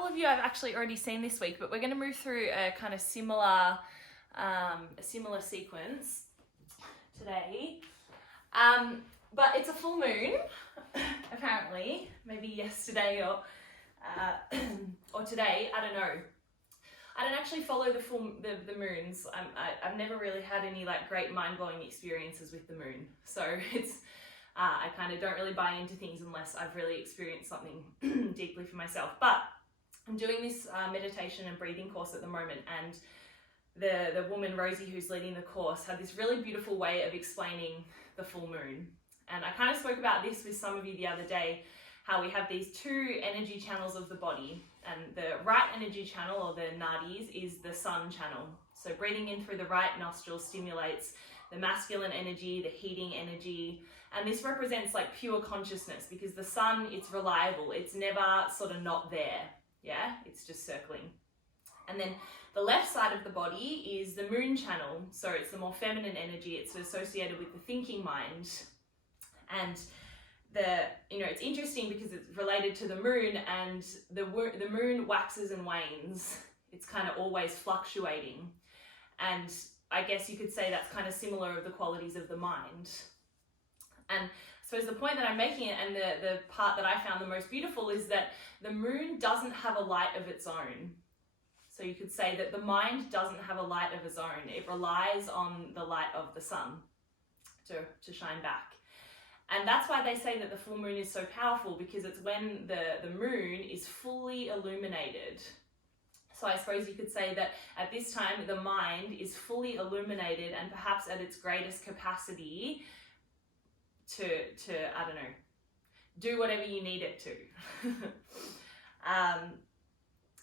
couple of you I've actually already seen this week, but we're going to move through a kind of similar sequence today. But it's a full moon, apparently, maybe yesterday or today, I don't know. I don't actually follow the moons. I've never really had any like great mind-blowing experiences with the moon. So it's, I kind of don't really buy into things unless I've really experienced something deeply for myself. But I'm doing this meditation and breathing course at the moment, and the woman, Rosie, who's leading the course, had this really beautiful way of explaining the full moon. And I kind of spoke about this with some of you the other day, how we have these two energy channels of the body, and the right energy channel, or the nadis, is the sun channel. So breathing in through the right nostril stimulates the masculine energy, the heating energy, and this represents like pure consciousness, because the sun, it's reliable, it's never sort of not there, yeah, it's just circling. And then the left side of the body is the moon channel, so it's the more feminine energy, it's associated with the thinking mind. And it's interesting because it's related to the moon, and the moon waxes and wanes. It's kind of always fluctuating. And I guess you could say that's kind of similar of the qualities of the mind. And I suppose the point that I'm making, and the part that I found the most beautiful, is that the moon doesn't have a light of its own. So you could say that the mind doesn't have a light of its own. It relies on the light of the sun to shine back. And that's why they say that the full moon is so powerful, because it's when the moon is fully illuminated. So I suppose you could say that at this time, the mind is fully illuminated and perhaps at its greatest capacity to I don't know, do whatever you need it to.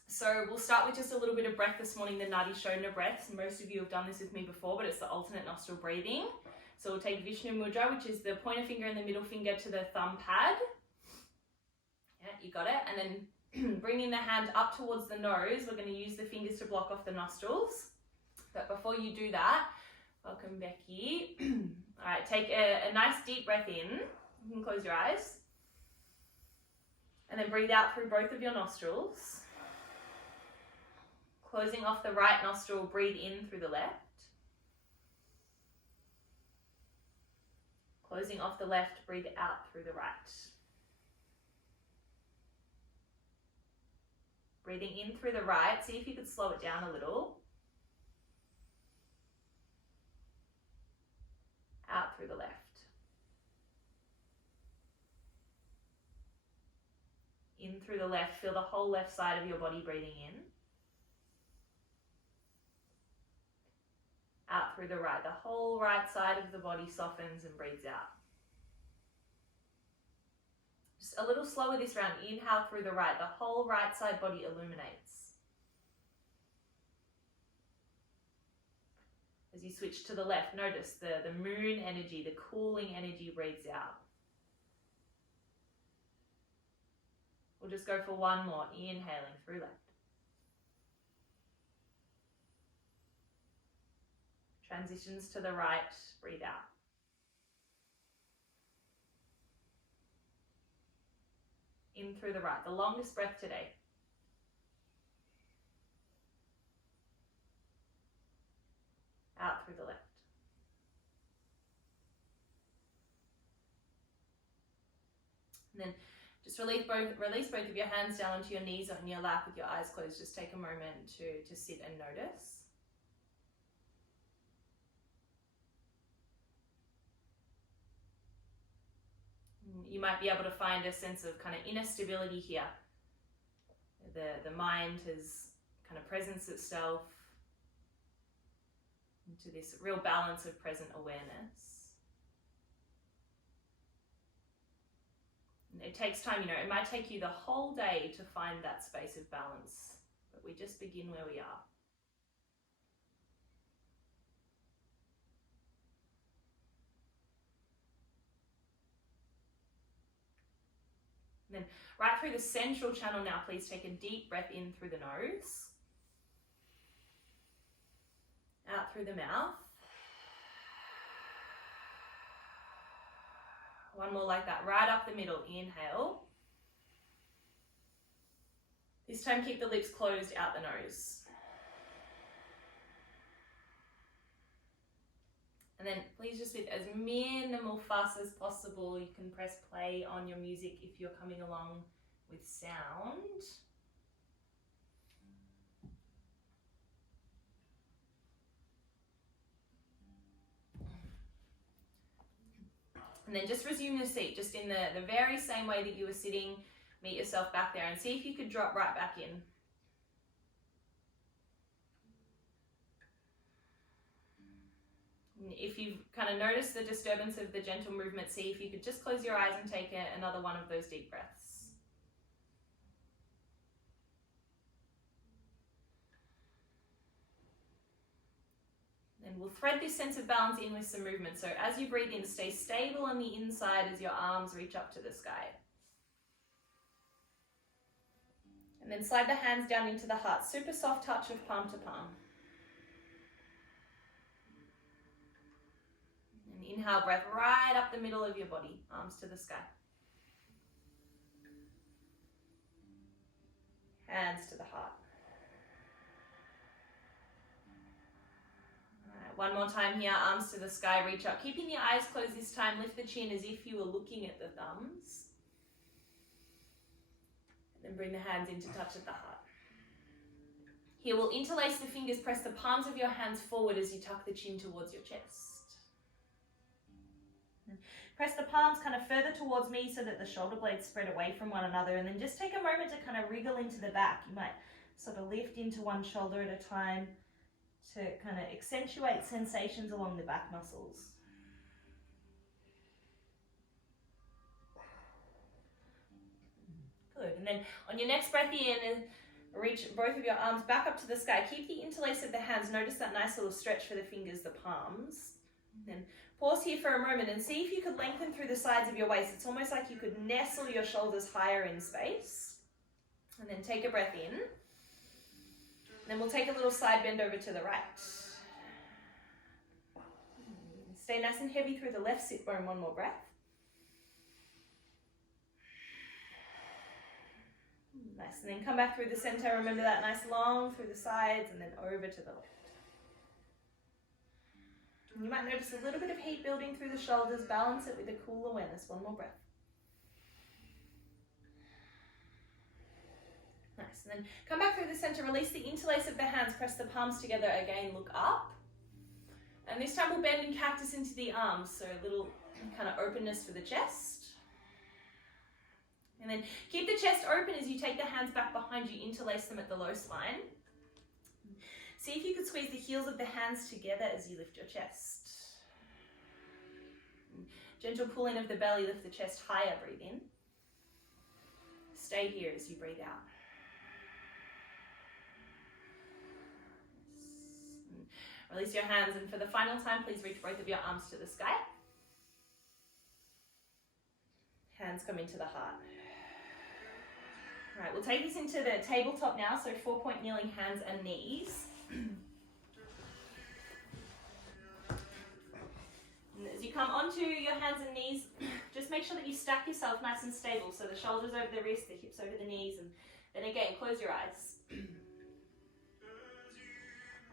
So we'll start with just a little bit of breath this morning, the Nadi Shodhana breaths. Most of you have done this with me before, but it's the alternate nostril breathing. So we'll take Vishnu Mudra, which is the pointer finger and the middle finger to the thumb pad. Yeah, you got it. And then bringing the hand up towards the nose, we're going to use the fingers to block off the nostrils. But before you do that, welcome Becky. All right, take a nice deep breath in. You can close your eyes. And then breathe out through both of your nostrils. Closing off the right nostril, breathe in through the left. Closing off the left, breathe out through the right. Breathing in through the right, see if you could slow it down a little. Out through the left. In through the left, feel the whole left side of your body breathing in. Out through the right. The whole right side of the body softens and breathes out. Just a little slower this round. Inhale through the right. The whole right side body illuminates. As you switch to the left, notice the moon energy, the cooling energy breathes out. We'll just go for one more. Inhaling through left. Transitions to the right, breathe out. In through the right, the longest breath today. Out through the left. And then just release both of your hands down onto your knees or on your lap with your eyes closed. Just take a moment to sit and notice. You might be able to find a sense of kind of inner stability here. The mind has kind of presenced itself into this real balance of present awareness. And it takes time, it might take you the whole day to find that space of balance, but we just begin where we are. And then right through the central channel now, please take a deep breath in through the nose. Out through the mouth. One more like that, right up the middle. Inhale. This time keep the lips closed out the nose. And then please just with as minimal fuss as possible, you can press play on your music if you're coming along with sound. And then just resume your seat, just in the very same way that you were sitting. Meet yourself back there and see if you could drop right back in. If you've kind of noticed the disturbance of the gentle movement, see if you could just close your eyes and take another one of those deep breaths. And we'll thread this sense of balance in with some movement. So as you breathe in, stay stable on the inside as your arms reach up to the sky. And then slide the hands down into the heart. Super soft touch of palm to palm. And inhale, breath right up the middle of your body, arms to the sky. Hands to the heart. One more time here, arms to the sky, reach up. Keeping your eyes closed this time, lift the chin as if you were looking at the thumbs. And then bring the hands into touch at the heart. Here we'll interlace the fingers, press the palms of your hands forward as you tuck the chin towards your chest. Press the palms kind of further towards me so that the shoulder blades spread away from one another, and then just take a moment to kind of wriggle into the back. You might sort of lift into one shoulder at a time to kind of accentuate sensations along the back muscles. Good, and then on your next breath in, reach both of your arms back up to the sky. Keep the interlace of the hands. Notice that nice little stretch for the fingers, the palms. And then pause here for a moment and see if you could lengthen through the sides of your waist. It's almost like you could nestle your shoulders higher in space. And then take a breath in. Then we'll take a little side bend over to the right. Stay nice and heavy through the left sit bone. One more breath. Nice, and then come back through the center. Remember that nice long through the sides and then over to the left. You might notice a little bit of heat building through the shoulders. Balance it with a cool awareness. One more breath. Nice, and then come back through the center. Release the interlace of the hands. Press the palms together again. Look up. And this time we'll bend and cactus into the arms. So a little kind of openness for the chest. And then keep the chest open as you take the hands back behind you. Interlace them at the low spine. See if you could squeeze the heels of the hands together as you lift your chest. Gentle pull in of the belly, lift the chest higher, breathe in. Stay here as you breathe out. Release your hands, and for the final time, please reach both of your arms to the sky. Hands come into the heart. All right, we'll take this into the tabletop now, so 4-point kneeling, hands and knees. And as you come onto your hands and knees, just make sure that you stack yourself nice and stable. So the shoulders over the wrists, the hips over the knees, and then again, close your eyes. And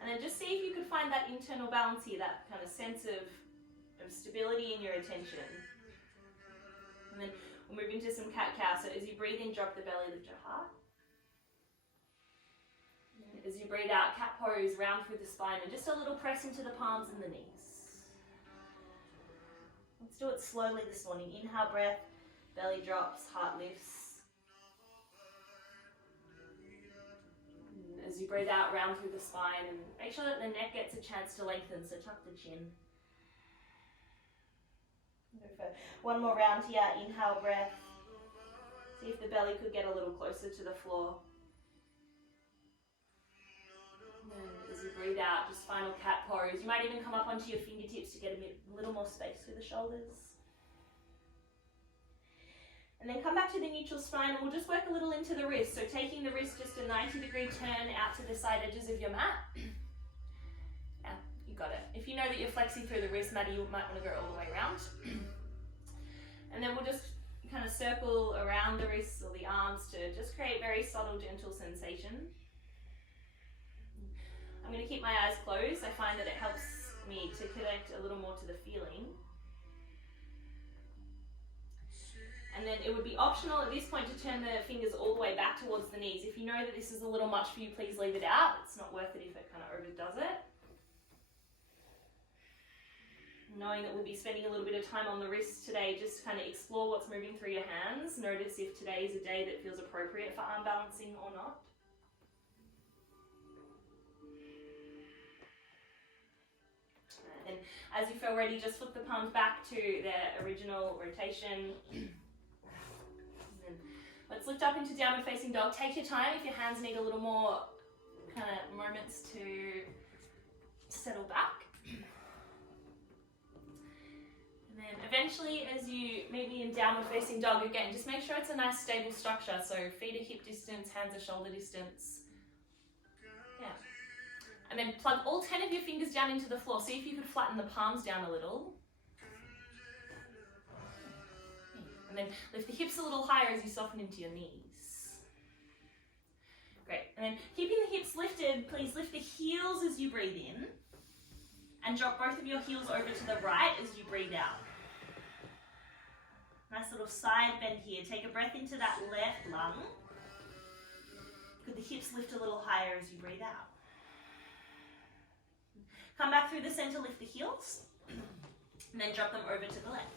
then just see if you could find that internal balance here, that kind of sense of stability in your attention. And then we'll move into some cat-cow. So as you breathe in, drop the belly, lift your heart. As you breathe out, cat pose, round through the spine, and just a little press into the palms and the knees. Let's do it slowly this morning. Inhale, breath, belly drops, heart lifts. And as you breathe out, round through the spine, and make sure that the neck gets a chance to lengthen, so tuck the chin. Go for one more round here. Inhale, breath. See if the belly could get a little closer to the floor. And as you breathe out, just final cat pose. You might even come up onto your fingertips to get a little more space through the shoulders. And then come back to the neutral spine, and we'll just work a little into the wrist. So taking the wrist just a 90-degree turn out to the side edges of your mat. Yeah, you got it. If you know that you're flexing through the wrist, Maddie, you might want to go all the way around. And then we'll just kind of circle around the wrists or the arms to just create very subtle, gentle sensation. I'm going to keep my eyes closed. I find that it helps me to connect a little more to the feeling. And then it would be optional at this point to turn the fingers all the way back towards the knees. If you know that this is a little much for you, please leave it out. It's not worth it if it kind of overdoes it. Knowing that we'll be spending a little bit of time on the wrists today, just kind of explore what's moving through your hands. Notice if today is a day that feels appropriate for arm balancing or not. And as you feel ready, just flip the palms back to their original rotation. And let's lift up into downward facing dog. Take your time if your hands need a little more kind of moments to settle back. And then eventually, as you meet me in downward facing dog again, just make sure it's a nice stable structure. So feet are hip distance, hands are shoulder distance. Yeah. And then plug all 10 of your fingers down into the floor. See if you could flatten the palms down a little. And then lift the hips a little higher as you soften into your knees. Great. And then keeping the hips lifted, please lift the heels as you breathe in. And drop both of your heels over to the right as you breathe out. Nice little side bend here. Take a breath into that left lung. Could the hips lift a little higher as you breathe out? Come back through the center, lift the heels. And then drop them over to the left.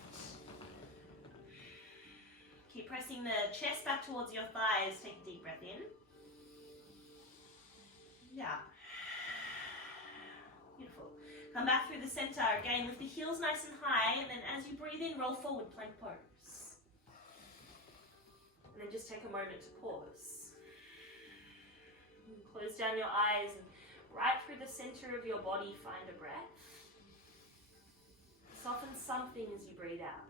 Keep pressing the chest back towards your thighs. Take a deep breath in. Yeah. Beautiful. Come back through the center. Again, lift the heels nice and high. And then as you breathe in, roll forward, plank pose. And then just take a moment to pause. And close down your eyes and right through the center of your body, find a breath. Soften something as you breathe out.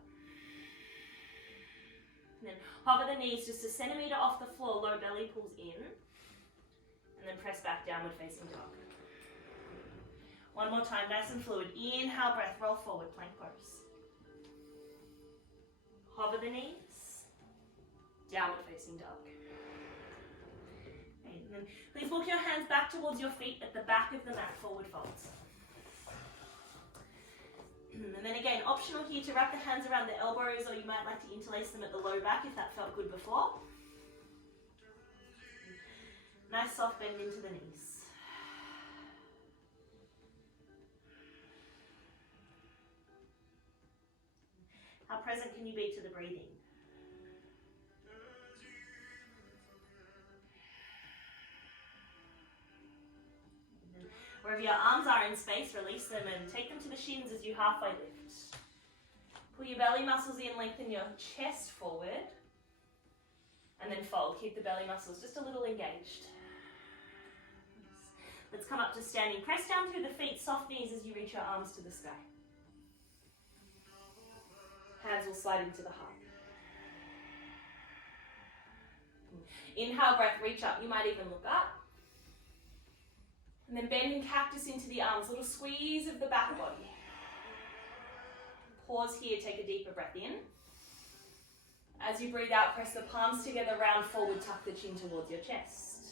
And then hover the knees just a centimeter off the floor, low belly pulls in. And then press back, downward facing dog. One more time, nice and fluid. Inhale, breath, roll forward, plank pose. Hover the knees, downward facing dog. Okay, and then please walk your hands back towards your feet at the back of the mat, forward folds. And then again, optional here to wrap the hands around the elbows, or you might like to interlace them at the low back if that felt good before. Nice soft bend into the knees. How present can you be to the breathing? Wherever your arms are in space, release them and take them to the shins as you halfway lift. Pull your belly muscles in, lengthen your chest forward, and then fold. Keep the belly muscles just a little engaged. Let's come up to standing. Press down through the feet, soft knees as you reach your arms to the sky. Hands will slide into the heart. Inhale, breath, reach up. You might even look up. And then bending cactus into the arms, little squeeze of the back body. Pause here, take a deeper breath in. As you breathe out, press the palms together, round forward, tuck the chin towards your chest.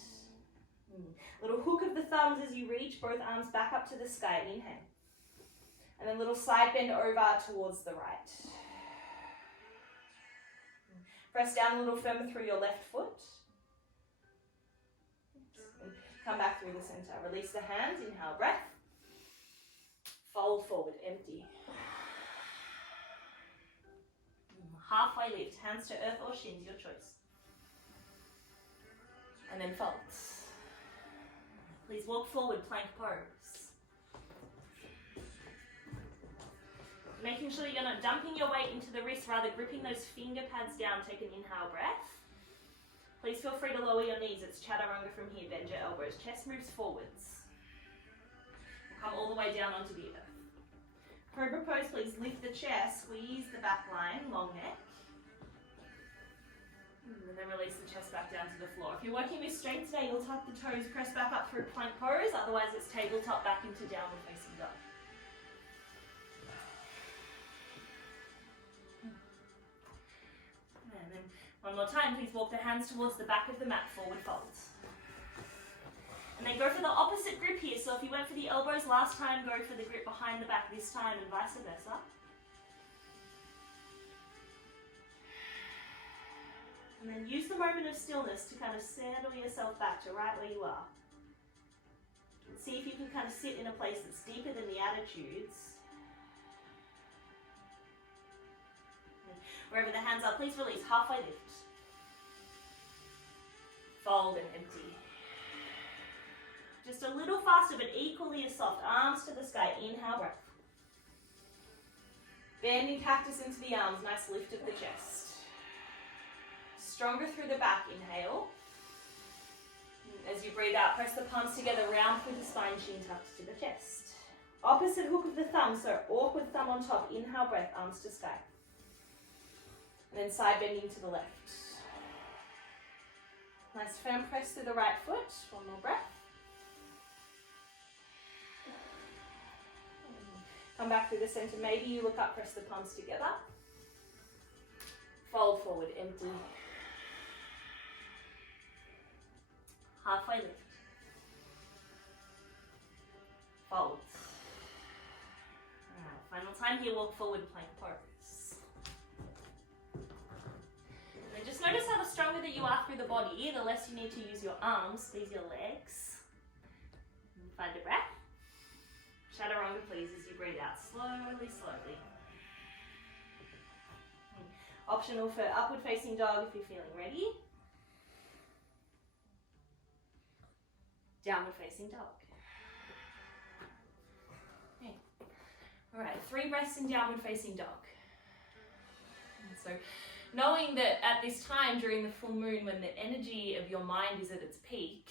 Little hook of the thumbs as you reach, both arms back up to the sky, inhale. And then little side bend over towards the right. Press down a little firmer through your left foot. And come back through the center. Release the hands, inhale, breath. Fold forward, empty. Halfway lift, hands to earth or shins, your choice. And then fold. Please walk forward, plank pose. Making sure you're not dumping your weight into the wrist, rather gripping those finger pads down. Take an inhale breath. Please feel free to lower your knees. It's chaturanga from here. Bend your elbows. Chest moves forwards. Come all the way down onto the earth. Cobra pose, please lift the chest, squeeze the back line, long neck. And then release the chest back down to the floor. If you're working with strength today, you'll tuck the toes, press back up through plank pose. Otherwise, it's tabletop back into downward facing dog. One more time, please walk the hands towards the back of the mat, forward fold. And then go for the opposite grip here. So if you went for the elbows last time, go for the grip behind the back this time and vice versa. And then use the moment of stillness to kind of settle yourself back to right where you are. And see if you can kind of sit in a place that's deeper than the attitudes. And wherever the hands are, please release. Halfway lift. Fold and empty. Just a little faster, but equally as soft. Arms to the sky. Inhale, breath. Bending cactus into the arms. Nice lift of the chest. Stronger through the back. Inhale. As you breathe out, press the palms together, round through the spine, chin tucked to the chest. Opposite hook of the thumb, so awkward thumb on top. Inhale, breath, arms to sky. And then side bending to the left. Nice firm press through the right foot. One more breath. Come back through the center. Maybe you look up, press the palms together. Fold forward, empty. Halfway lift. Fold. Alright, final time here, walk forward, plank pose. And then just notice how the stronger that you are through the body, the less you need to use your arms, squeeze your legs. And find a breath. Chaturanga, please, as you breathe out slowly, slowly. Optional for upward facing dog if you're feeling ready. Downward facing dog. Okay. All right, 3 breaths in downward facing dog. And so knowing that at this time during the full moon, when the energy of your mind is at its peak,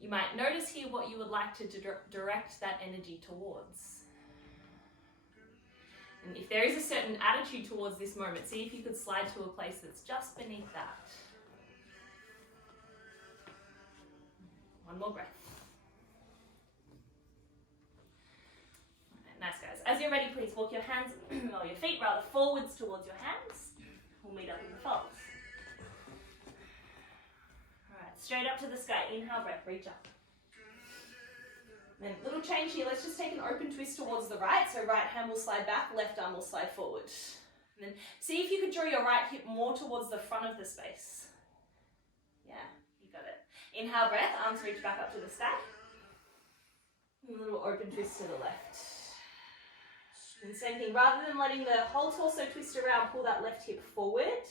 you might notice here what you would like to direct that energy towards. And if there is a certain attitude towards this moment, see if you could slide to a place that's just beneath that. One more breath. Nice, guys. As you're ready, please walk your hands, or your feet rather, forwards towards your hands. We'll meet up in the folds. All right, straight up to the sky. Inhale, breath, reach up. Then little change here. Let's just take an open twist towards the right. So right hand will slide back, left arm will slide forward. And then see if you could draw your right hip more towards the front of the space. Yeah, you got it. Inhale, breath, arms reach back up to the sky. A little open twist to the left. And same thing, rather than letting the whole torso twist around, pull that left hip forward.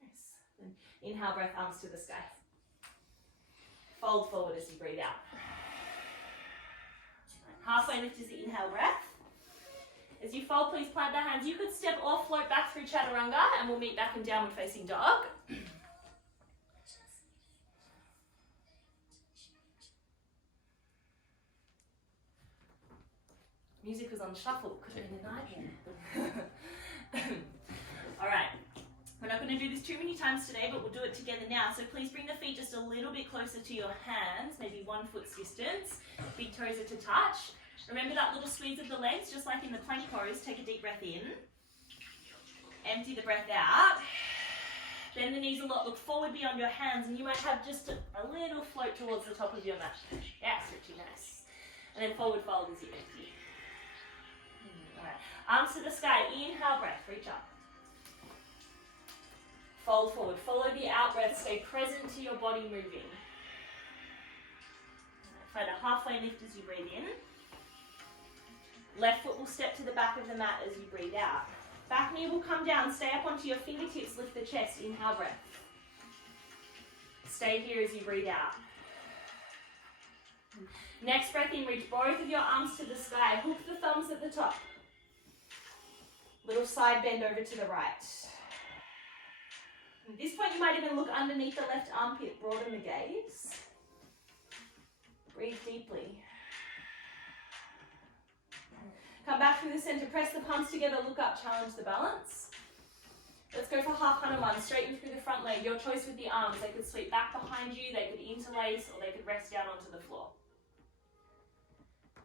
Nice. Then inhale, breath, arms to the sky. Fold forward as you breathe out. Halfway lift is the inhale breath. As you fold, please plant the hands. You could step or float back through chaturanga, and we'll meet back in downward facing dog. Music was on shuffle, could have been a nightmare. All right, we're not going to do this too many times today, but we'll do it together now. So please bring the feet just a little bit closer to your hands, maybe 1 foot's distance. Big toes are to touch. Remember that little squeeze of the legs, just like in the plank pose. Take a deep breath in. Empty the breath out. Bend the knees a lot, look forward beyond your hands, and you might have just a little float towards the top of your mat. Yeah, stretchy, nice. And then forward fold as you empty. Alright, arms to the sky, inhale, breath, reach up. Fold forward, follow the out breath, stay present to your body moving. Find a halfway lift as you breathe in. Left foot will step to the back of the mat as you breathe out. Back knee will come down, stay up onto your fingertips, lift the chest, inhale, breath. Stay here as you breathe out. Next breath in, reach both of your arms to the sky, hook the thumbs at the top. Little side bend over to the right. At this point, you might even look underneath the left armpit, broaden the gaze. Breathe deeply. Come back through the center, press the palms together, look up, challenge the balance. Let's go for half Hanuman, straighten through the front leg. Your choice with the arms. They could sweep back behind you, they could interlace, or they could rest down onto the floor.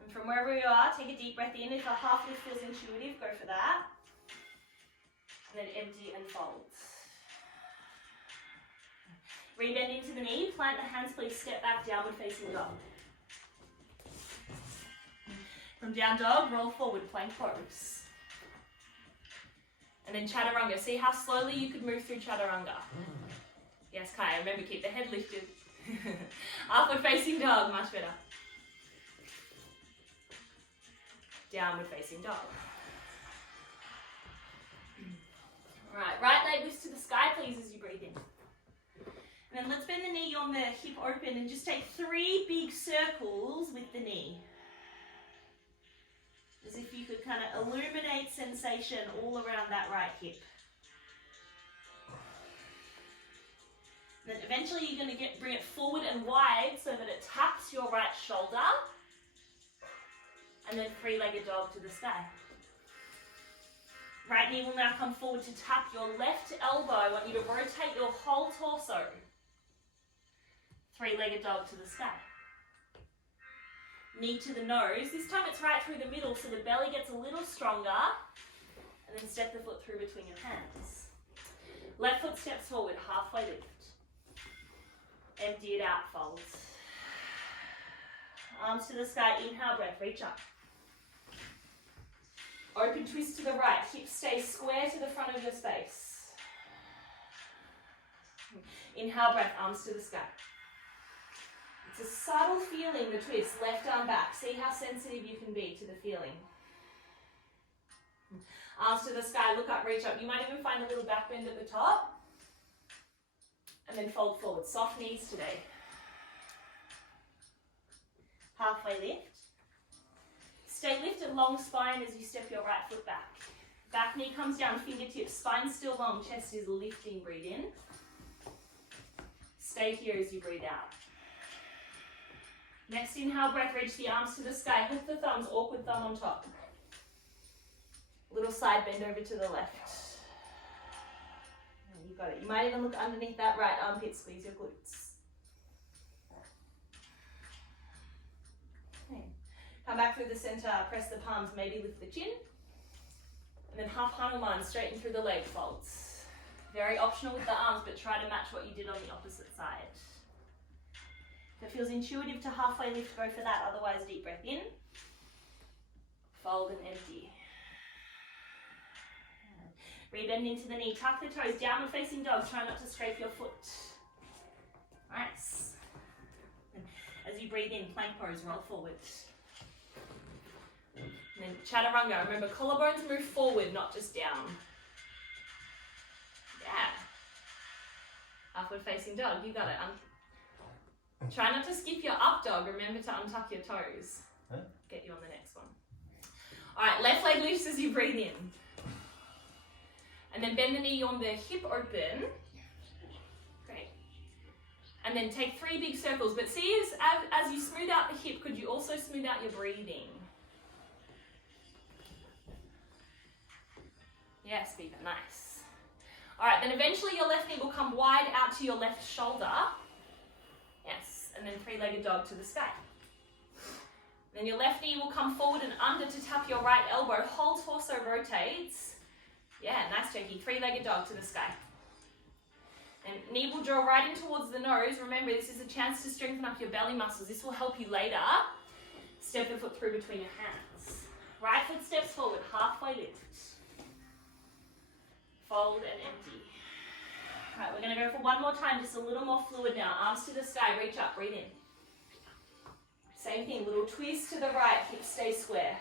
And from wherever you are, take a deep breath in. If a half lift feels intuitive, go for that. And then empty and fold. Rebend into the knee, plant the hands, please step back, downward facing dog. From down dog, roll forward, plank pose. And then chaturanga. See how slowly you could move through chaturanga. Yes, Kai, remember keep the head lifted. Upward facing dog, much better. Downward facing dog. Alright, right leg lifts to the sky, please, as you breathe in. And then let's bend the knee on the hip open and just take 3 big circles with the knee. As if you could kind of illuminate sensation all around that right hip. And then eventually you're going to bring it forward and wide so that it taps your right shoulder. And then 3-legged dog to the sky. Right knee will now come forward to tap your left elbow. I want you to rotate your whole torso. 3-legged dog to the sky. Knee to the nose. This time it's right through the middle so the belly gets a little stronger. And then step the foot through between your hands. Left foot steps forward, halfway lift. Empty it out, fold. Arms to the sky, inhale, breath, reach up. Open twist to the right, hips stay square to the front of your space. Inhale, breath, arms to the sky. It's a subtle feeling, the twist, left arm back. See how sensitive you can be to the feeling. Arms to the sky, look up, reach up. You might even find a little back bend at the top. And then fold forward, soft knees today. Halfway lift. Stay lifted, long spine as you step your right foot back. Back knee comes down, fingertips, spine still long, chest is lifting, breathe in. Stay here as you breathe out. Next inhale, breath, reach the arms to the sky, hook the thumbs, awkward thumb on top. Little side bend over to the left. And you got it. You might even look underneath that right armpit, squeeze your glutes. Okay. Come back through the center, press the palms, maybe lift the chin. And then half Hanuman, straighten through the leg folds. Very optional with the arms, but try to match what you did on the opposite side. If it feels intuitive to halfway lift, go for that. Otherwise, deep breath in. Fold and empty. Rebend into the knee. Tuck the toes. Downward facing dog. Try not to scrape your foot. Nice. As you breathe in, plank pose, roll forward. And then chaturanga. Remember, collarbones move forward, not just down. Yeah. Upward facing dog. You got it. Try not to skip your up dog. Remember to untuck your toes. Huh? Get you on the next one. Alright, left leg lifts as you breathe in. And then bend the knee on the hip open. Great. And then take 3 big circles. But see, as you smooth out the hip, could you also smooth out your breathing? Yes, Beaver, nice. Alright, then eventually your left knee will come wide out to your left shoulder. Yes, and then 3-legged dog to the sky. Then your left knee will come forward and under to tap your right elbow. Whole torso rotates. Yeah, nice turkey. 3-legged dog to the sky. And knee will draw right in towards the nose. Remember, this is a chance to strengthen up your belly muscles. This will help you later. Step the foot through between your hands. Right foot steps forward, halfway lift. Fold and empty. All right, we're going to go for one more time, just a little more fluid now. Arms to the sky, reach up, breathe in. Same thing, little twist to the right, hips stay square.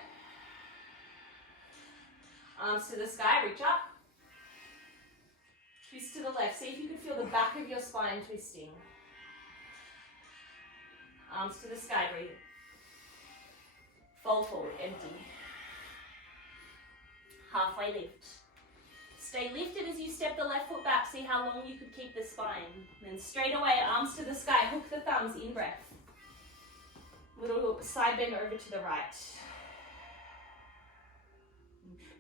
Arms to the sky, reach up. Twist to the left. See if you can feel the back of your spine twisting. Arms to the sky, breathe in. Fold forward, empty. Halfway lift. Stay lifted as you step the left foot back. See how long you could keep the spine. And then straight away, arms to the sky. Hook the thumbs, in breath. Little side bend over to the right.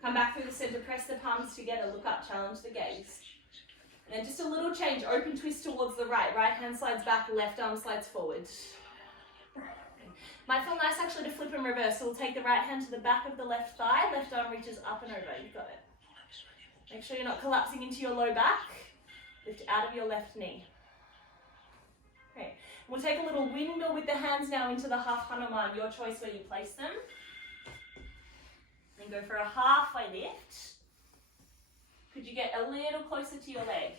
Come back through the center, press the palms together, look up, challenge the gaze. And then just a little change, open twist towards the right. Right hand slides back, left arm slides forward. Might feel nice actually to flip and reverse. So we'll take the right hand to the back of the left thigh, left arm reaches up and over. You've got it. Make sure you're not collapsing into your low back. Lift out of your left knee. Okay, we'll take a little windmill with the hands now into the half Hanuman, your choice where you place them. Then go for a halfway lift. Could you get a little closer to your leg?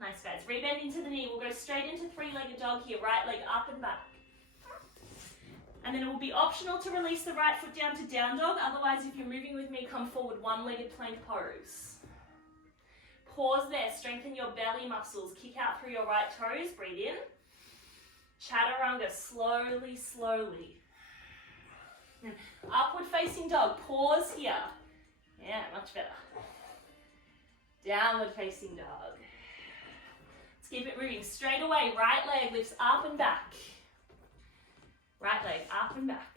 Nice, guys. Rebend into the knee. We'll go straight into three-legged dog here. Right leg up and back. And then it will be optional to release the right foot down to down dog. Otherwise, if you're moving with me, come forward, one-legged plank pose. Pause there. Strengthen your belly muscles. Kick out through your right toes. Breathe in. Chaturanga, slowly, slowly. And upward facing dog. Pause here. Yeah, much better. Downward facing dog. Let's keep it moving. Straight away, right leg lifts up and back. Right leg up and back.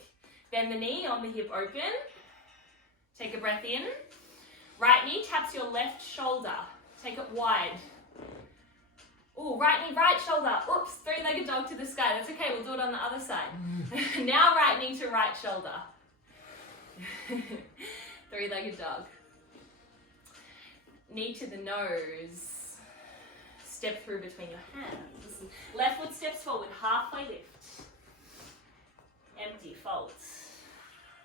Bend the knee on the hip open. Take a breath in. Right knee taps your left shoulder. Take it wide. Ooh, right knee, right shoulder. Oops, three-legged dog to the sky. That's okay, we'll do it on the other side. Now right knee to right shoulder. Three-legged dog. Knee to the nose. Step through between your hands. Left foot steps forward, halfway lift. Empty, fold.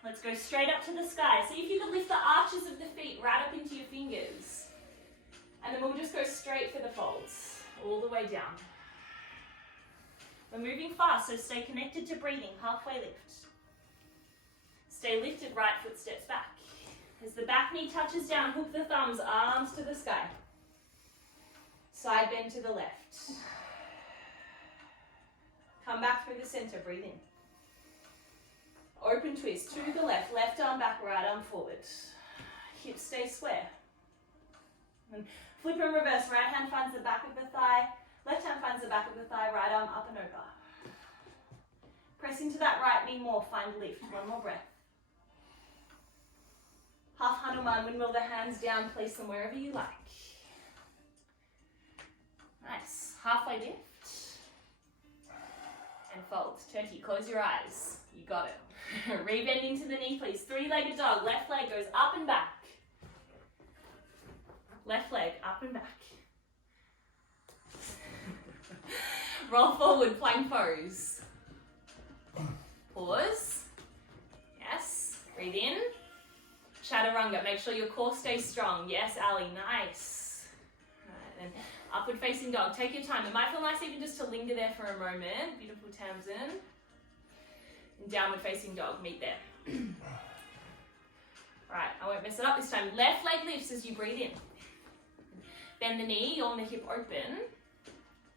Let's go straight up to the sky. See if you can lift the arches of the feet right up into your fingers. And then we'll just go straight for the folds, all the way down. We're moving fast, so stay connected to breathing, halfway lift. Stay lifted, right foot steps back. As the back knee touches down, hook the thumbs, arms to the sky. Side bend to the left. Come back through the center, breathe in. Open twist to the left, left arm back, right arm forward. Hips stay square. And flip and reverse, right hand finds the back of the thigh, left hand finds the back of the thigh, right arm up and over. Press into that right knee more, find lift, one more breath. Half Hanuman, windmill the hands down, place them wherever you like. Nice, halfway lift. And fold, turkey, close your eyes, you got it. Rebend into the knee please, three-legged dog, left leg goes up and back. Left leg up and back. Roll forward, plank pose. Pause. Yes, breathe in. Chaturanga, make sure your core stays strong. Yes, Ali, nice. Right, and upward facing dog, take your time. It might feel nice even just to linger there for a moment. Beautiful Tamsin. And downward facing dog, meet there. Right, I won't mess it up this time. Left leg lifts as you breathe in. Bend the knee on the hip open.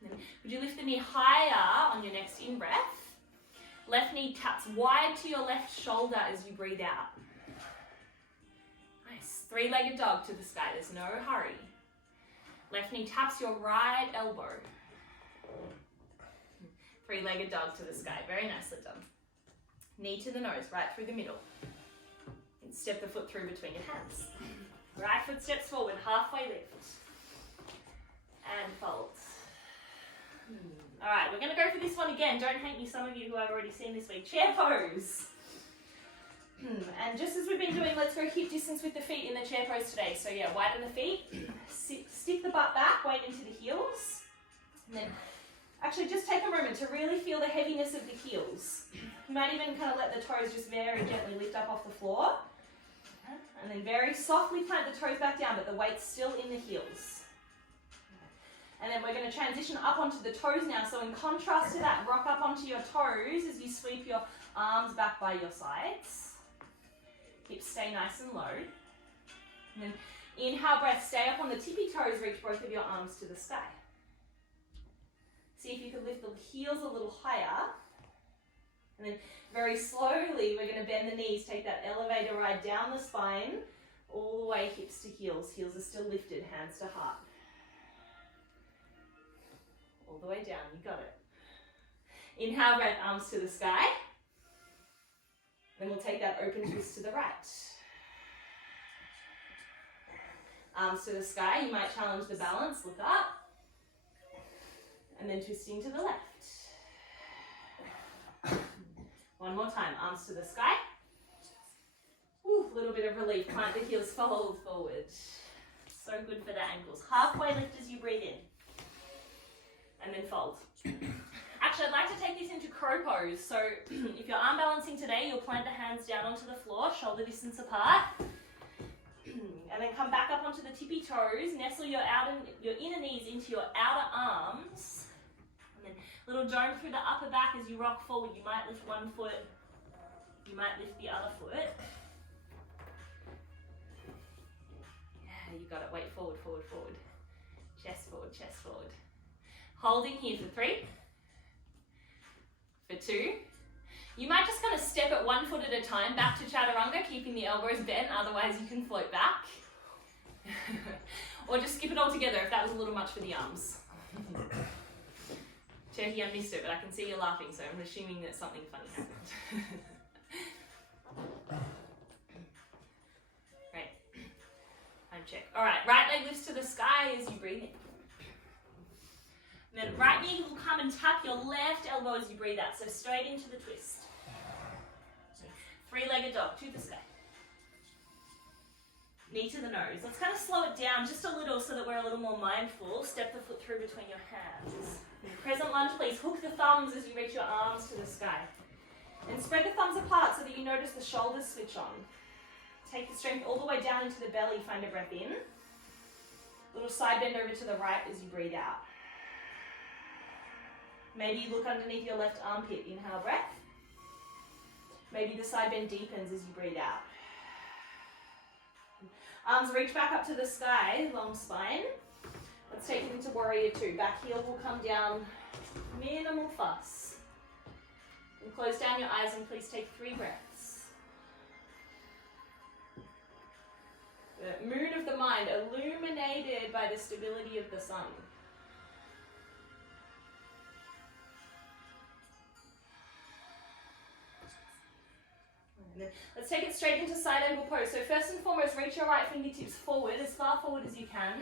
Would you lift the knee higher on your next in-breath? Left knee taps wide to your left shoulder as you breathe out. Nice. Three-legged dog to the sky. There's no hurry. Left knee taps your right elbow. Three-legged dog to the sky. Very nicely done. Knee to the nose, right through the middle. And step the foot through between your hands. Right foot steps forward, halfway lift. And fold. All right, we're going to go for this one again. Don't hate me, some of you who I've already seen this week. Chair pose. And just as we've been doing, let's go hip distance with the feet in the chair pose today. So yeah, widen the feet, stick the butt back, weight into the heels. And then actually just take a moment to really feel the heaviness of the heels. You might even kind of let the toes just very gently lift up off the floor. And then very softly plant the toes back down, but the weight's still in the heels. And then we're going to transition up onto the toes now. So in contrast to that, rock up onto your toes as you sweep your arms back by your sides. Hips stay nice and low. And then inhale, breath, stay up on the tippy toes, reach both of your arms to the sky. See if you can lift the heels a little higher. And then very slowly, we're going to bend the knees, take that elevator ride down the spine, all the way hips to heels. Heels are still lifted, hands to heart. All the way down, you got it. Inhale, breath, arms to the sky. Then we'll take that open twist to the right. Arms to the sky, you might challenge the balance, look up. And then twisting to the left. One more time, arms to the sky. Woo, a little bit of relief. Plant the heels, fold forward. So good for the ankles. Halfway lift as you breathe in. And then fold. Actually, I'd like to take this into crow pose. So if you're arm balancing today, you'll plant the hands down onto the floor, shoulder distance apart. And then come back up onto the tippy toes. Nestle your inner knees into your outer arms. And then little dome through the upper back as you rock forward. You might lift one foot. You might lift the other foot. Yeah, you got it. Wait, forward, forward, forward. Chest forward, chest forward. Holding here for 3. For 2. You might just kind of step it 1 foot at a time back to chaturanga, keeping the elbows bent, otherwise you can float back. Or just skip it all together if that was a little much for the arms. Turkey, I missed it, but I can see you laughing, so I'm assuming that something funny happened. Great. Time check. Alright, right leg lifts to the sky as you breathe in. And then right knee will come and tap your left elbow as you breathe out. So straight into the twist. 3-legged dog to the sky. Knee to the nose. Let's kind of slow it down just a little so that we're a little more mindful. Step the foot through between your hands. Crescent lunge, please. Hook the thumbs as you reach your arms to the sky. And spread the thumbs apart so that you notice the shoulders switch on. Take the strength all the way down into the belly. Find a breath in. Little side bend over to the right as you breathe out. Maybe you look underneath your left armpit. Inhale, breath. Maybe the side bend deepens as you breathe out. Arms reach back up to the sky, long spine. Let's take it into warrior 2. Back heel will come down, minimal fuss. And close down your eyes and please take 3 breaths. The moon of the mind, illuminated by the stability of the sun. Let's take it straight into side angle pose. So first and foremost, reach your right fingertips forward, as far forward as you can.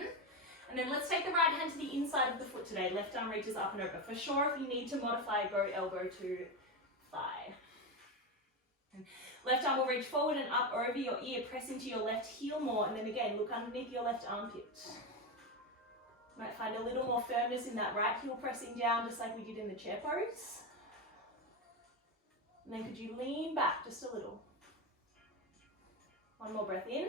And then let's take the right hand to the inside of the foot today. Left arm reaches up and over. For sure, if you need to modify, go elbow to thigh. And left arm will reach forward and up over your ear. Press into your left heel more. And then again, look underneath your left armpit. You might find a little more firmness in that right heel pressing down, just like we did in the chair pose. And then could you lean back just a little? One more breath in.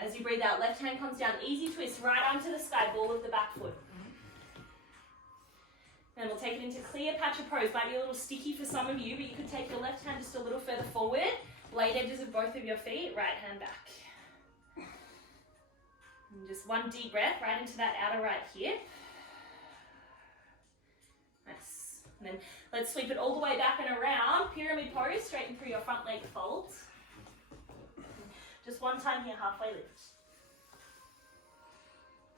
As you breathe out, left hand comes down, easy twist, right arm to the sky, ball of the back foot. Then we'll take it into clear patch of pose. Might be a little sticky for some of you, but you could take your left hand just a little further forward, blade edges of both of your feet, right hand back. And just one deep breath right into that outer right hip. Nice. And then let's sweep it all the way back and around. Pyramid pose, straighten through your front leg fold. Just one time here, halfway lift.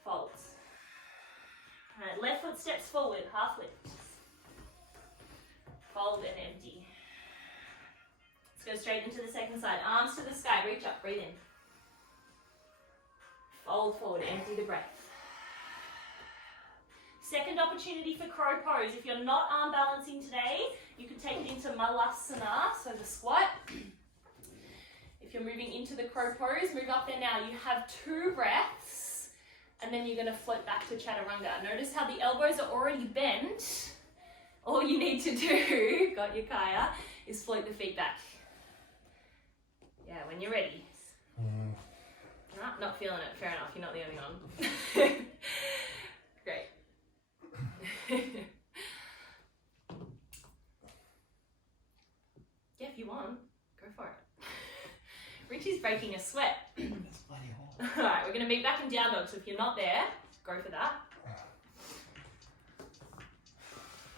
Fold. Alright, left foot steps forward, half lift. Fold and empty. Let's go straight into the second side. Arms to the sky, reach up, breathe in. Fold forward, empty the breath. Second opportunity for crow pose. If you're not arm balancing today, you can take it into malasana, so the squat. If you're moving into the crow pose, move up there now. You have 2 breaths, and then you're going to float back to chaturanga. Notice how the elbows are already bent. All you need to do, got your kaya, is float the feet back. Yeah, when you're ready. Not feeling it, fair enough, you're not the only one. Great. Yeah, if you want, go for it. Richie's breaking a sweat. That's bloody hot. Alright, we're going to meet back in down dog, so if you're not there, go for that.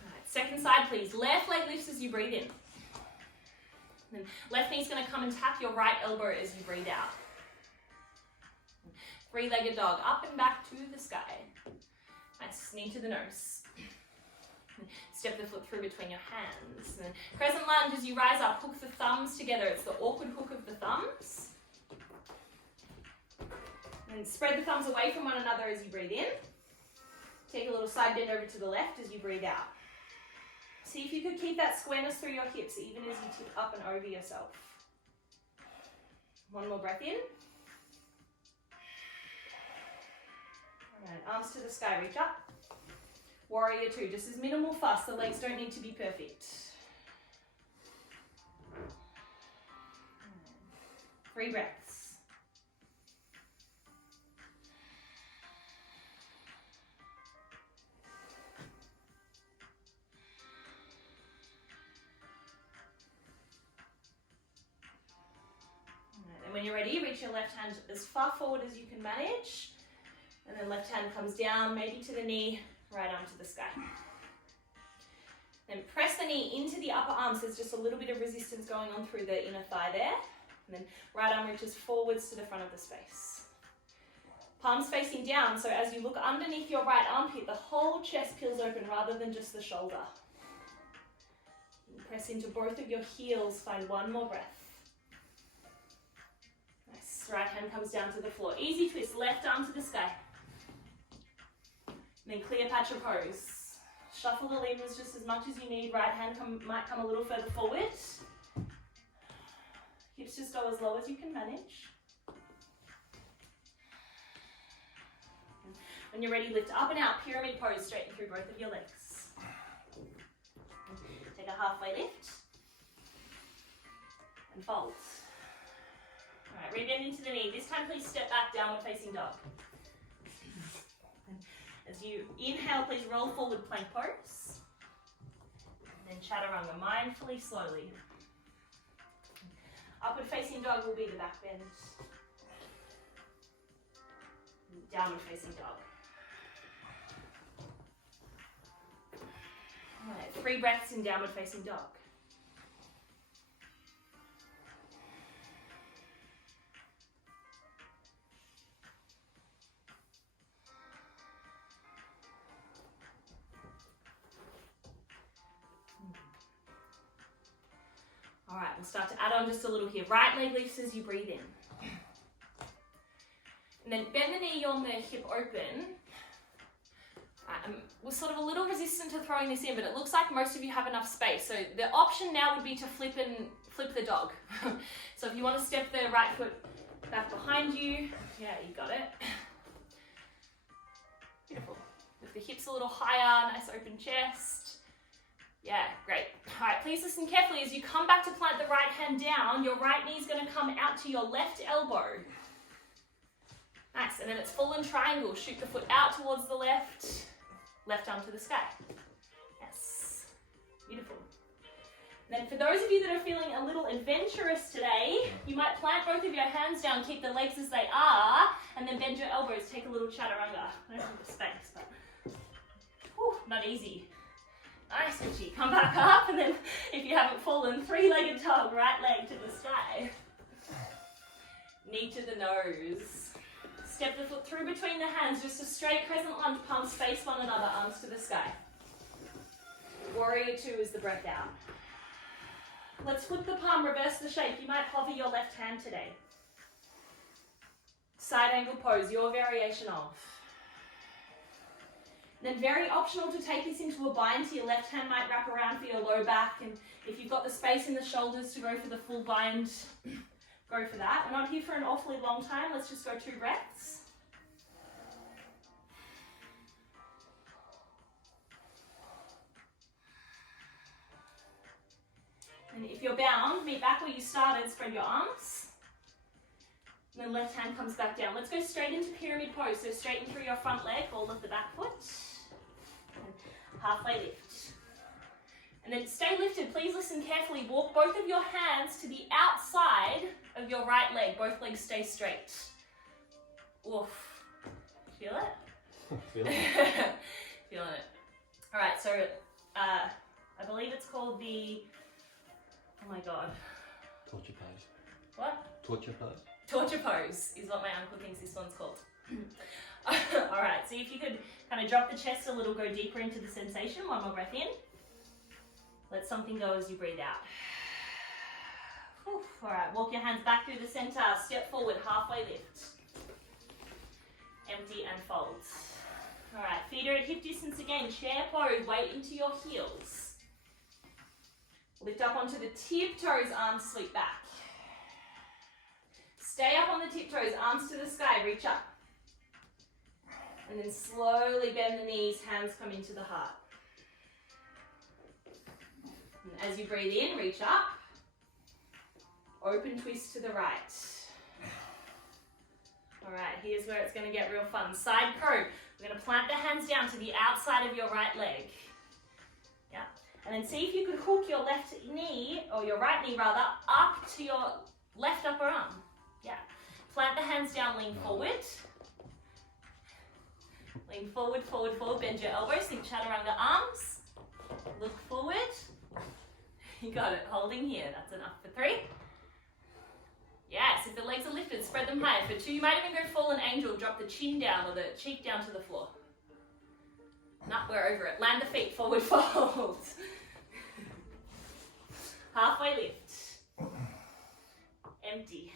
Alright, second side please. Left leg lifts as you breathe in. Then left knee's going to come and tap your right elbow as you breathe out. 3-legged dog, up and back to the sky. Nice, knee to the nose. Step the foot through between your hands. And crescent lunge as you rise up, hook the thumbs together. It's the awkward hook of the thumbs. And spread the thumbs away from one another as you breathe in. Take a little side bend over to the left as you breathe out. See if you could keep that squareness through your hips even as you tip up and over yourself. One more breath in. Alright, arms to the sky, reach up. Warrior two, just as minimal fuss, the legs don't need to be perfect. 3 breaths. And when you're ready, reach your left hand as far forward as you can manage. And then left hand comes down, maybe to the knee, right arm to the sky. Then press the knee into the upper arm, so there's just a little bit of resistance going on through the inner thigh there. And then right arm reaches forwards to the front of the space. Palms facing down, so as you look underneath your right armpit, the whole chest peels open rather than just the shoulder. Press into both of your heels, find one more breath. Nice, right hand comes down to the floor. Easy twist, left arm to the sky. And then Cleopatra pose. Shuffle the levers just as much as you need. Right hand might come a little further forward. Hips just go as low as you can manage. When you're ready, lift up and out, pyramid pose, straighten through both of your legs. Take a halfway lift. And fold. Alright, rebend into the knee. This time please step back, downward facing dog. As you inhale, please roll forward, plank pose. And then chaturanga, mindfully, slowly. Upward facing dog will be the back bend. Downward facing dog. Alright, 3 breaths in downward facing dog. Alright, we'll start to add on just a little here. Right leg lifts as you breathe in. And then bend the knee on the hip open. We're sort of a little resistant to throwing this in, but it looks like most of you have enough space. So the option now would be to flip the dog. So if you want to step the right foot back behind you, yeah, you got it. Beautiful. Lift the hips a little higher, nice open chest. Yeah, great. All right, please listen carefully. As you come back to plant the right hand down, your right knee is going to come out to your left elbow. Nice, and then it's full in triangle. Shoot the foot out towards the left, left arm to the sky. Yes, beautiful. And then for those of you that are feeling a little adventurous today, you might plant both of your hands down, keep the legs as they are, and then bend your elbows, take a little chaturanga. I don't have the space, but whew, not easy. Nice, Richie. Come back up, and then if you haven't fallen, 3-legged dog, right leg to the sky. Knee to the nose. Step the foot through between the hands, just a straight crescent lunge, palms face one another, arms to the sky. Warrior two is the breath out. Let's flip the palm, reverse the shape. You might hover your left hand today. Side angle pose, your variation of. Then very optional to take this into a bind, so your left hand might wrap around for your low back, and if you've got the space in the shoulders to go for the full bind, go for that. We're not here for an awfully long time, let's just go 2 breaths. And if you're bound, meet back where you started, spread your arms. And then left hand comes back down. Let's go straight into pyramid pose, so straighten through your front leg, all of the back foot. Halfway lift. And then stay lifted. Please listen carefully. Walk both of your hands to the outside of your right leg. Both legs stay straight. Oof. Feel it? Feel it. Feeling it. All right, so I believe it's called the, oh my God. Torture pose. What? Torture pose. Torture pose is what my uncle thinks this one's called. All right, see if you could kind of drop the chest a little, go deeper into the sensation. One more breath in. Let something go as you breathe out. Whew. All right, walk your hands back through the center. Step forward, halfway lift. Empty and fold. All right, feet are at hip distance again. Chair pose, weight into your heels. Lift up onto the tiptoes, arms sweep back. Stay up on the tiptoes, arms to the sky, reach up. And then slowly bend the knees, hands come into the heart. And as you breathe in, reach up. Open twist to the right. All right, here's where it's going to get real fun. Side crow. We're going to plant the hands down to the outside of your right leg. Yeah. And then see if you could hook your left knee, or your right knee rather, up to your left upper arm. Yeah. Plant the hands down, lean forward. Lean forward, forward, forward. Bend your elbows, think chaturanga arms. Look forward. You got it. Holding here. That's enough for 3. Yes, if the legs are lifted, spread them higher. For 2, you might even go fallen angel, drop the chin down or the cheek down to the floor. No, we're over it. Land the feet, forward fold. Halfway lift. Empty.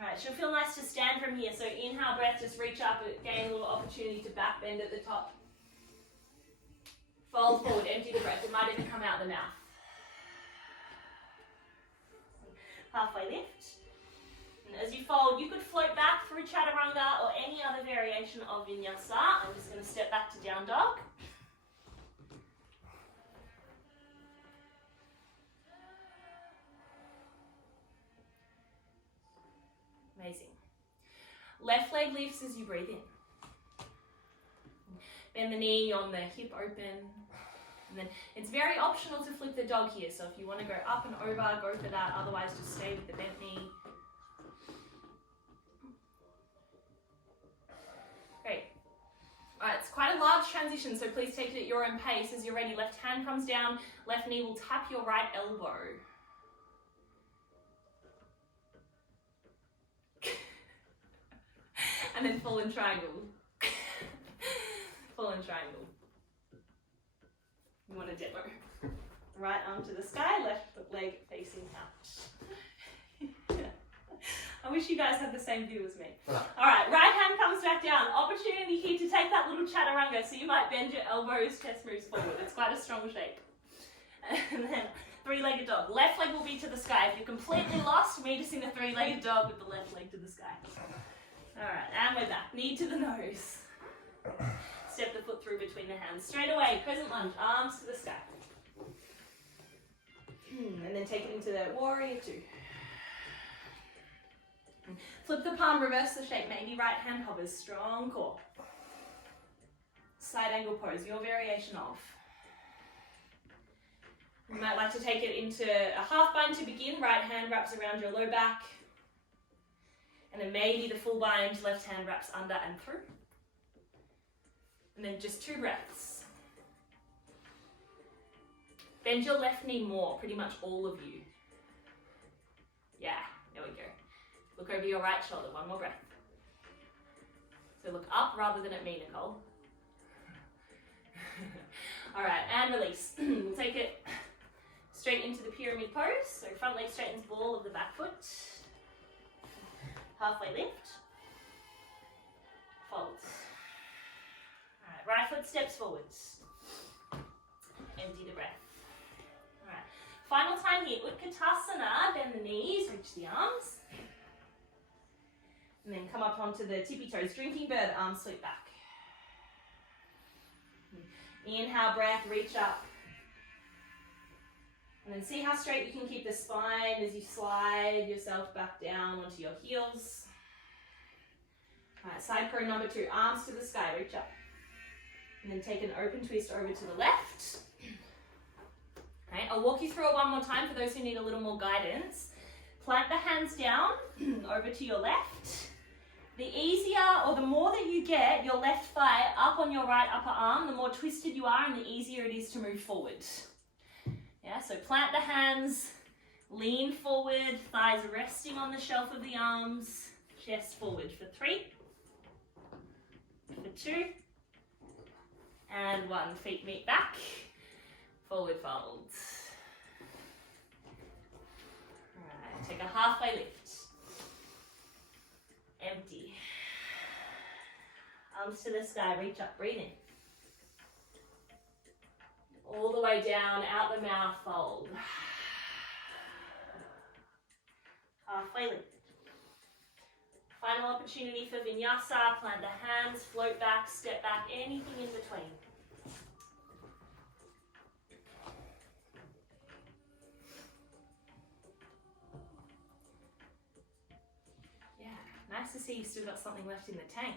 All right, she'll feel nice to stand from here. So inhale, breath, just reach up, gain a little opportunity to back bend at the top. Fold forward, empty the breath. It might even come out the mouth. Halfway lift. And as you fold, you could float back through chaturanga or any other variation of vinyasa. I'm just going to step back to down dog. Amazing. Left leg lifts as you breathe in. Bend the knee on the hip open. And then it's very optional to flip the dog here. So if you want to go up and over, go for that. Otherwise, just stay with the bent knee. Great. All right, it's quite a large transition, so please take it at your own pace. As you're ready, left hand comes down, left knee will tap your right elbow. And then fallen triangle. Fallen triangle. You want a demo. Right arm to the sky, left leg facing out. I wish you guys had the same view as me. All right, right hand comes back down. Opportunity here to take that little chaturanga. So you might bend your elbows, chest moves forward. It's quite a strong shape. And then 3-legged dog. Left leg will be to the sky. If you're completely lost, meet us in a 3-legged dog with the left leg to the sky. All right, and we're back. Knee to the nose. Step the foot through between the hands. Straight away, crescent lunge, arms to the sky. And then take it into the warrior 2. Flip the palm, reverse the shape. Maybe right hand hovers, strong core. Side angle pose, your variation of. You might like to take it into a half bind to begin. Right hand wraps around your low back. And then maybe the full bind, left hand wraps under and through. And then just 2 breaths. Bend your left knee more, pretty much all of you. Yeah, there we go. Look over your right shoulder, 1 more breath. So look up rather than at me, Nicole. All right, and release. We'll take it straight into the pyramid pose. So front leg straightens ball of the back foot. Halfway lift. Fold. All right, right foot steps forwards. Empty the breath. All right, final time here. Utkatasana, bend the knees, reach the arms. And then come up onto the tippy toes. Drinking bird, arms sweep back. Inhale, breath, reach up. And then see how straight you can keep the spine as you slide yourself back down onto your heels. All right, side crow number 2, arms to the sky, reach up. And then take an open twist over to the left. Okay, I'll walk you through it one more time for those who need a little more guidance. Plant the hands down over to your left. The easier or the more that you get your left thigh up on your right upper arm, the more twisted you are and the easier it is to move forward. Yeah, so plant the hands, lean forward, thighs resting on the shelf of the arms, chest forward for 3, for 2, and 1. Feet meet back, forward fold. All right, take a halfway lift. Empty. Arms to the sky, reach up, breathe in. All the way down, out the mouth, fold. Halfway lift. Final opportunity for Vinyasa. Plant the hands, float back, step back, anything in between. Yeah, nice to see you've still got something left in the tank.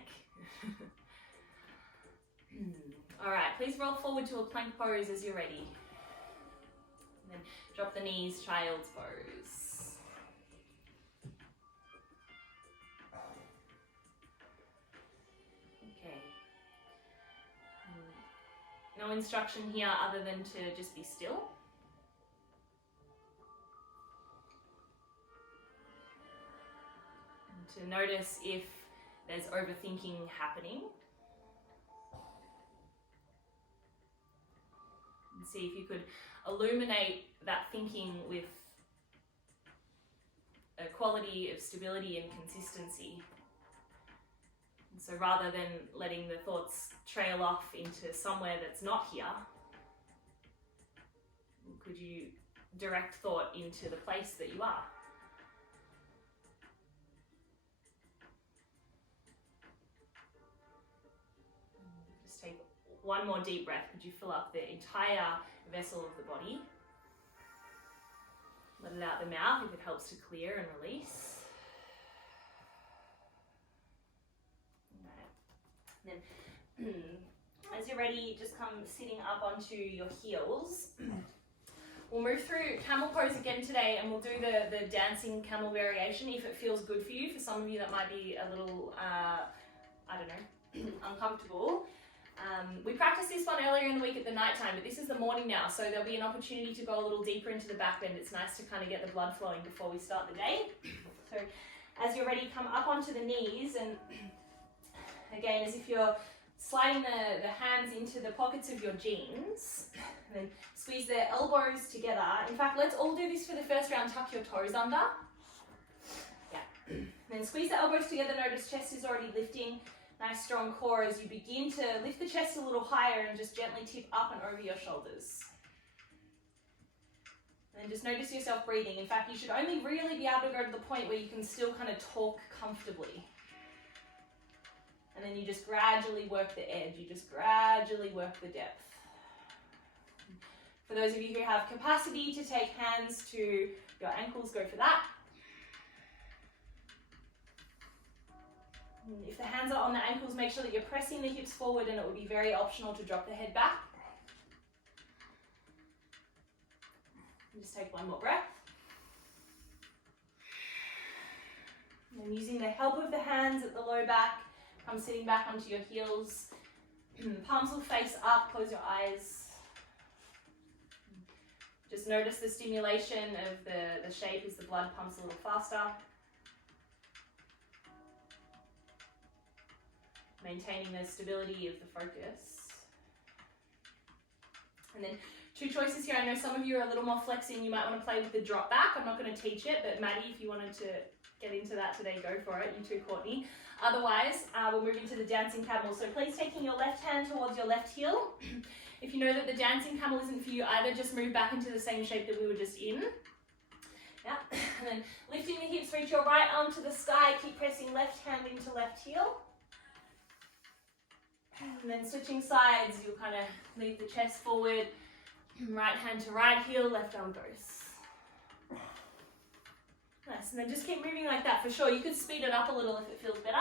All right, please roll forward to a plank pose as you're ready. And then drop the knees, child's pose. Okay. No instruction here other than to just be still. And to notice if there's overthinking happening. And see if you could illuminate that thinking with a quality of stability and consistency. And so rather than letting the thoughts trail off into somewhere that's not here, could you direct thought into the place that you are? Just take one more deep breath. Could you fill up the entire vessel of the body? Let it out the mouth if it helps to clear and release. Okay. Then, as you're ready, just come sitting up onto your heels. We'll move through camel pose again today, and we'll do the dancing camel variation if it feels good for you. For some of you that might be a little, I don't know, uncomfortable. We practiced this one earlier in the week at the night time, but this is the morning now, so there'll be an opportunity to go a little deeper into the back bend. It's nice to kind of get the blood flowing before we start the day. So as you're ready, come up onto the knees, and again, as if you're sliding the hands into the pockets of your jeans, and then squeeze the elbows together. In fact, let's all do this for the first round. Tuck your toes under. Yeah. And then squeeze the elbows together. Notice chest is already lifting. Nice strong core as you begin to lift the chest a little higher and just gently tip up and over your shoulders. And then just notice yourself breathing. In fact, you should only really be able to go to the point where you can still kind of talk comfortably. And then you just gradually work the edge. You just gradually work the depth. For those of you who have capacity to take hands to your ankles, go for that. If the hands are on the ankles, make sure that you're pressing the hips forward, and it would be very optional to drop the head back. And just take one more breath. And then using the help of the hands at the low back, come sitting back onto your heels. Palms will face up, close your eyes. Just notice the stimulation of the shape as the blood pumps a little faster. Maintaining the stability of the focus. And then two choices here. I know some of you are a little more flexing. You might want to play with the drop back. I'm not going to teach it, but Maddie, if you wanted to get into that today, go for it. You too, Courtney. Otherwise, we'll move into the dancing camel. So please taking your left hand towards your left heel. If you know that the dancing camel isn't for you either, just move back into the same shape that we were just in. Yeah. And then lifting the hips, reach your right arm to the sky. Keep pressing left hand into left heel. And then switching sides, you'll kind of lead the chest forward, right hand to right heel, left arm goes. Nice, and then just keep moving like that for sure. You could speed it up a little if it feels better.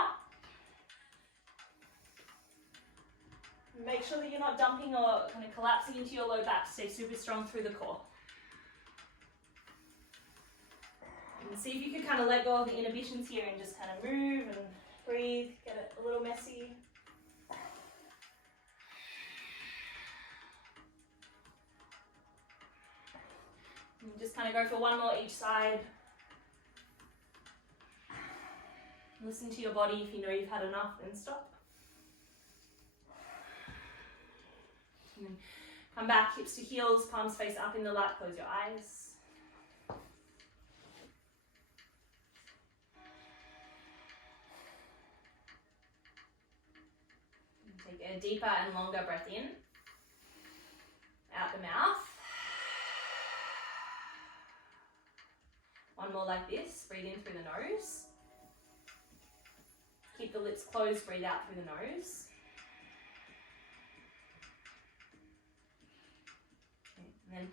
Make sure that you're not dumping or kind of collapsing into your low back. Stay super strong through the core. And see if you can kind of let go of the inhibitions here and just kind of move and breathe, get it a little messy. And just kind of go for one more each side. Listen to your body. If you know you've had enough, then stop. And then come back, hips to heels, palms face up in the lap, close your eyes. And take a deeper and longer breath in. Out the mouth. One more like this. Breathe in through the nose. Keep the lips closed, breathe out through the nose. Okay, and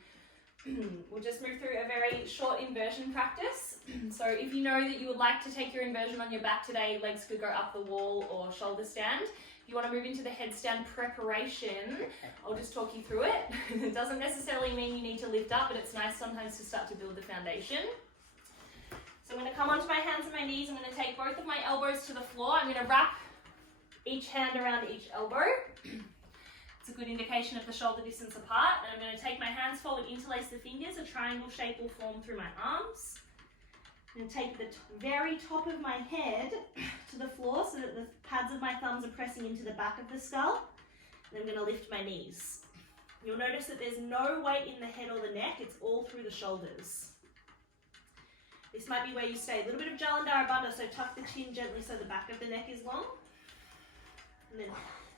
then we'll just move through a very short inversion practice. So if you know that you would like to take your inversion on your back today, legs could go up the wall or shoulder stand. If you want to move into the headstand preparation, I'll just talk you through it. It doesn't necessarily mean you need to lift up, but it's nice sometimes to start to build the foundation. So I'm going to come onto my hands and my knees. I'm going to take both of my elbows to the floor. I'm going to wrap each hand around each elbow. It's a good indication of the shoulder distance apart. And I'm going to take my hands forward, interlace the fingers. A triangle shape will form through my arms. I'm going to take the very top of my head to the floor so that the pads of my thumbs are pressing into the back of the skull. And I'm going to lift my knees. You'll notice that there's no weight in the head or the neck. It's all through the shoulders. This might be where you stay. A little bit of Jalandhara Bandha, so tuck the chin gently so the back of the neck is long. And then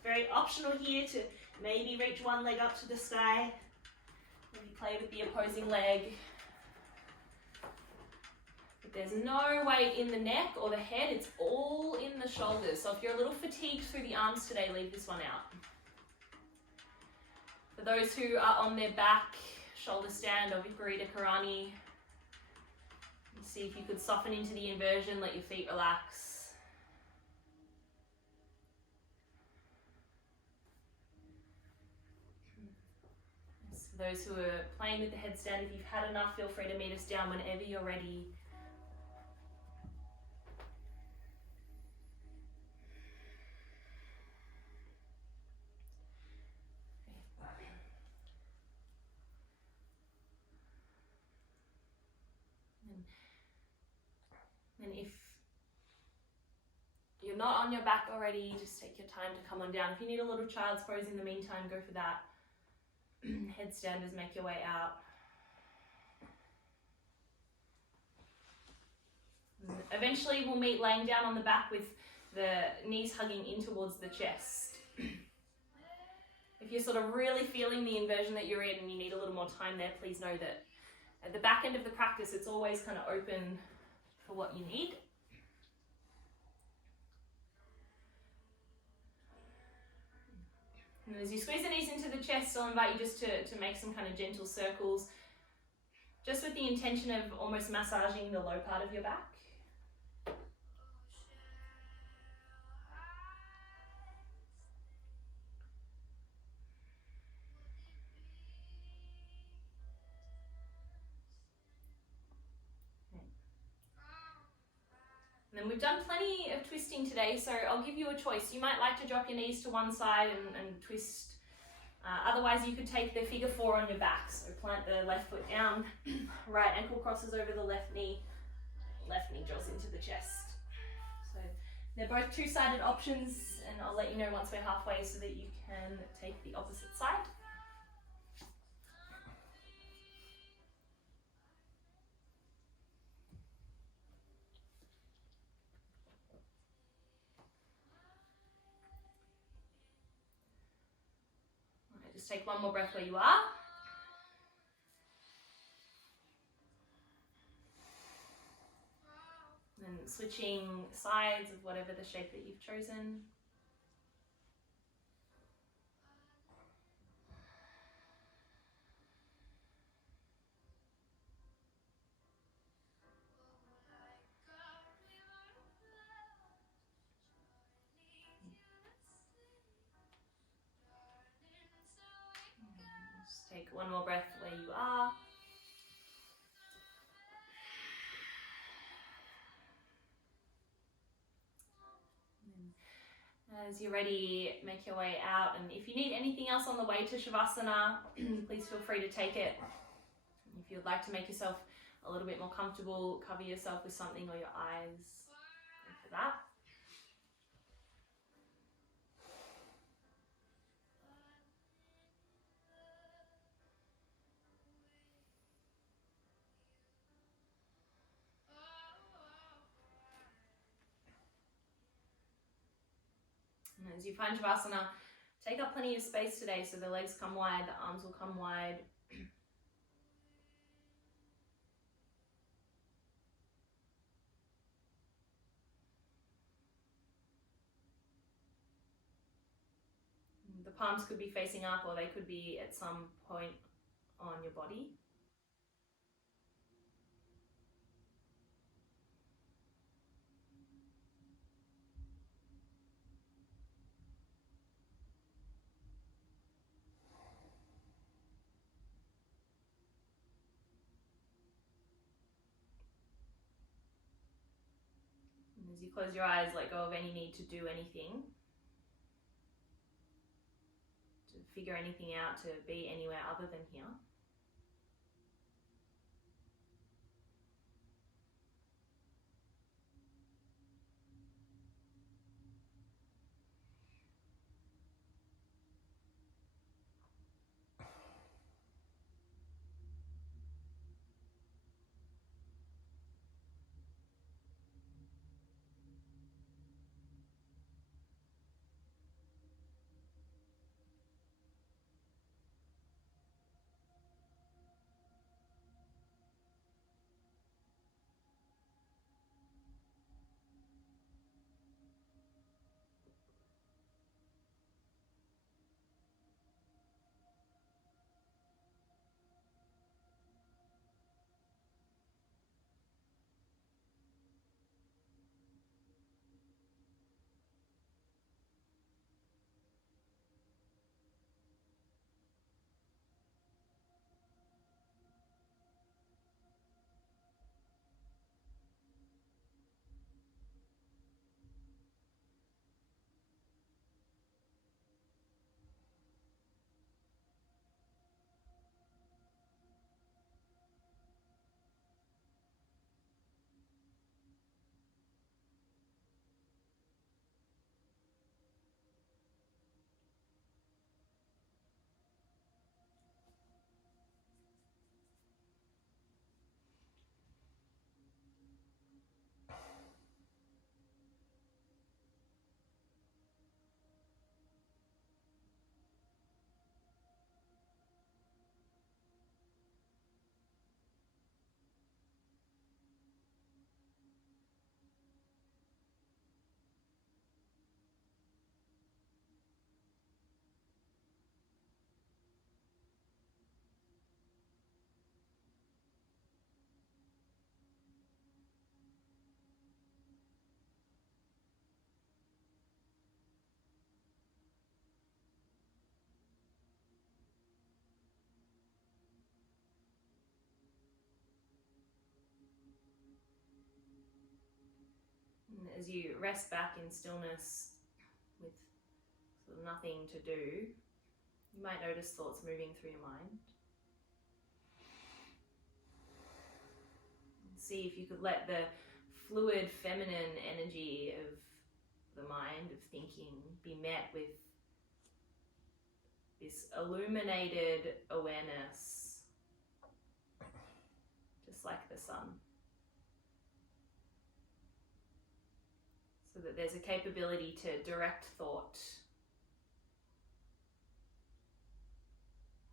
very optional here to maybe reach one leg up to the sky. Maybe play with the opposing leg. But there's no weight in the neck or the head, it's all in the shoulders. So if you're a little fatigued through the arms today, leave this one out. For those who are on their back, shoulder stand or Viparita Karani, see if you could soften into the inversion, let your feet relax. For those who are playing with the headstand, if you've had enough, feel free to meet us down whenever you're ready. And if you're not on your back already, just take your time to come on down. If you need a little child's pose in the meantime, go for that. Headstanders, make your way out. And eventually we'll meet laying down on the back with the knees hugging in towards the chest. If you're sort of really feeling the inversion that you're in and you need a little more time there, please know that at the back end of the practice, it's always kind of open for what you need. And as you squeeze the knees into the chest, I'll invite you just to make some kind of gentle circles, just with the intention of almost massaging the low part of your back. And we've done plenty of twisting today, so I'll give you a choice. You might like to drop your knees to one side and twist. Otherwise, you could take the figure 4 on your back. So plant the left foot down, right ankle crosses over the left knee draws into the chest. So they're both two-sided options, and I'll let you know once we're halfway so that you can take the opposite side. Just take one more breath where you are. And switching sides of whatever the shape that you've chosen. Just take one more breath where you are. As you're ready, make your way out, and if you need anything else on the way to Shavasana, please feel free to take it. If you'd like to make yourself a little bit more comfortable, cover yourself with something or your eyes, go for that. And as you find Shavasana, take up plenty of space today, so the legs come wide, the arms will come wide. palms could be facing up, or they could be at some point on your body. And as you close your eyes, let go of any need to do anything, to figure anything out, to be anywhere other than here. And as you rest back in stillness with sort of nothing to do, you might notice thoughts moving through your mind. See if you could let the fluid feminine energy of the mind, of thinking, be met with this illuminated awareness, just like the sun. So that there's a capability to direct thought,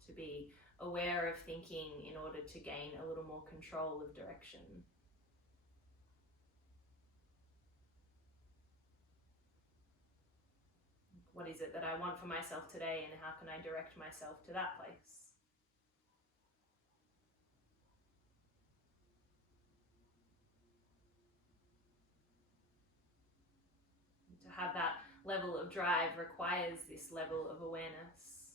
to be aware of thinking in order to gain a little more control of direction. What is it that I want for myself today, and how can I direct myself to that place? And to have that level of drive requires this level of awareness.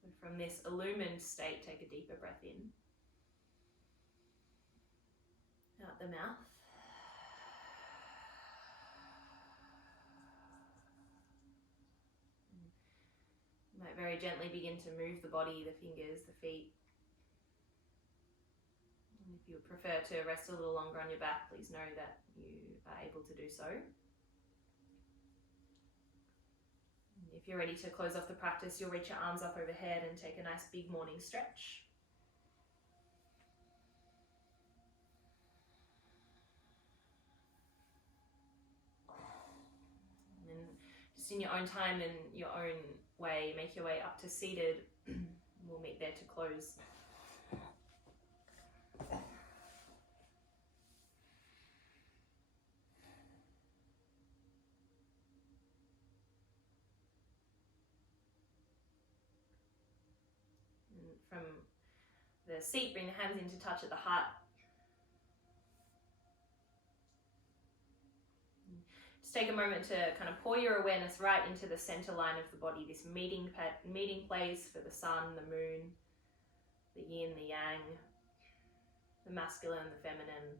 So from this illumined state, take a deeper breath in. Out the mouth. You might very gently begin to move the body, the fingers, the feet. And if you would prefer to rest a little longer on your back, please know that you are able to do so. And if you're ready to close off the practice, you'll reach your arms up overhead and take a nice big morning stretch. just in your own time and your own way, make your way up to seated. We'll meet there to close. And from the seat, bring the hands into touch at the heart. Just take a moment to kind of pour your awareness right into the center line of the body, this meeting place for the sun, the moon, the yin, the yang, the masculine, the feminine.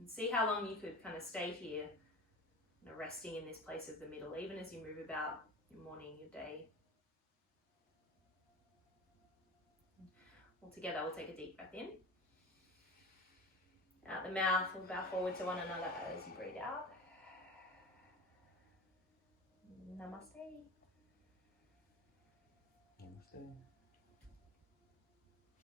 And see how long you could kind of stay here, resting in this place of the middle, even as you move about your morning, your day. All together, we'll take a deep breath in. Out the mouth, we'll bow forward to one another as you breathe out. Namaste. Namaste.